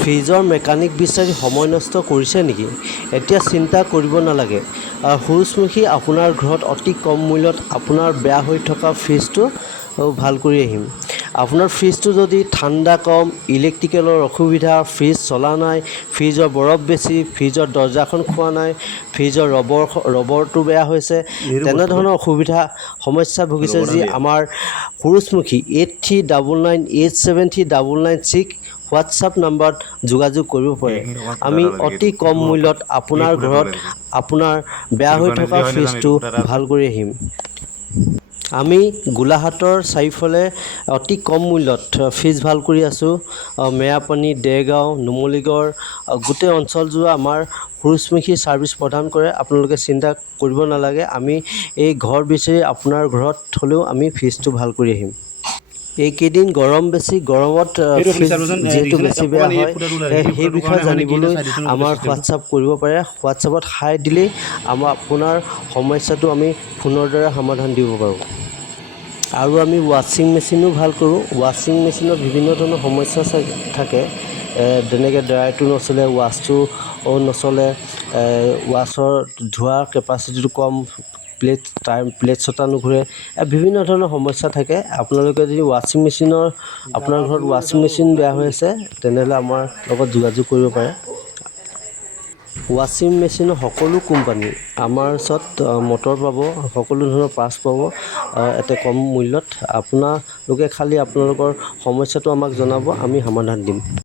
ফ্ৰিজৰ মেকানিক বিচাৰি সময় নষ্ট কৰিছে নেকি? এতিয়া চিন্তা কৰিব নালাগে। সূৰুযমুখী আপোনাৰ ঘৰত অতি কম মূল্যত আপোনাৰ বেয়া হৈ থকা ফ্ৰিজটো ভাল কৰি আহিম। আপোনাৰ ফ্ৰিজটো যদি ঠাণ্ডা কম, ইলেক্ট্ৰিকেলৰ অসুবিধা, ফ্ৰিজ চলা নাই, ফ্ৰিজৰ বৰফ বেছি, ফ্ৰিজৰ দৰ্জাখন খোৱা নাই, ফ্ৰিজৰ ৰবৰটো বেয়া হৈছে, তেনেধৰণৰ সমস্যা ভুগিছে যি আমাৰ সূৰুযমুখী 8399873996 হোৱাটছআপ নাম্বাৰত যোগাযোগ কৰিব পাৰে। আমি অতি কম মূল্যত আপোনাৰ ঘৰত আপোনাৰ বেয়া হৈ থকা ফ্ৰিজটো ভাল কৰি আহিম। আমি গোলাঘাটৰ চাৰিওফালে অতি কম মূল্যত ফ্ৰিজ ভাল কৰি আছোঁ। মেৰাপানী, দেৰগাঁও, নুমলীগড় গোটেই অঞ্চলজোৰা আমাৰ সূৰুযমুখী ছাৰ্ভিচ প্ৰদান কৰে। আপোনালোকে চিন্তা কৰিব নালাগে। আমি এই ঘৰ বিচাৰি আপোনাৰ ঘৰত হ'লেও আমি ফ্ৰিজটো ভাল কৰি আহিম। এইকেইদিন গৰম বেছি, গৰমত ফ্ৰিজ যিহেতু বেছি বেয়া হয়, সেই বিষয়ে জানিবলৈ আমাৰ হোৱাটছআপ কৰিব পাৰে। হোৱাটছআপত হাই দিলেই আপোনাৰ সমস্যাটো আমি ফোনৰ দ্বাৰা সমাধান দিব পাৰোঁ। আৰু আমি ৱাশ্বিং মেচিনো ভাল কৰোঁ। ৱাশ্বিং মেচিনত বিভিন্ন ধৰণৰ সমস্যা থাকে, যেনেকৈ ড্ৰায়াৰটো নচলে, ৱাছটো নচলে, ৱাছৰ ধোৱাৰ কেপাচিটিটো কম, প্লেট ছটা নুঘূৰে, বিভিন্ন ধৰণৰ সমস্যা থাকে। আপোনালোকে যদি আপোনাৰ ঘৰত ৱাশ্বিং মেচিন বেয়া হৈ আছে, তেনেহ'লে আমাৰ লগত যোগাযোগ কৰিব পাৰে। ৱাশ্বিং মেচিনৰ সকলো কোম্পানী আমাৰ ওচৰত মটৰ পাব, সকলো ধৰণৰ পাৰ্টছ পাব এটা কম মূল্যত। আপোনালোকে খালি আপোনালোকৰ সমস্যাটো আমাক জনাব, আমি সমাধান দিম।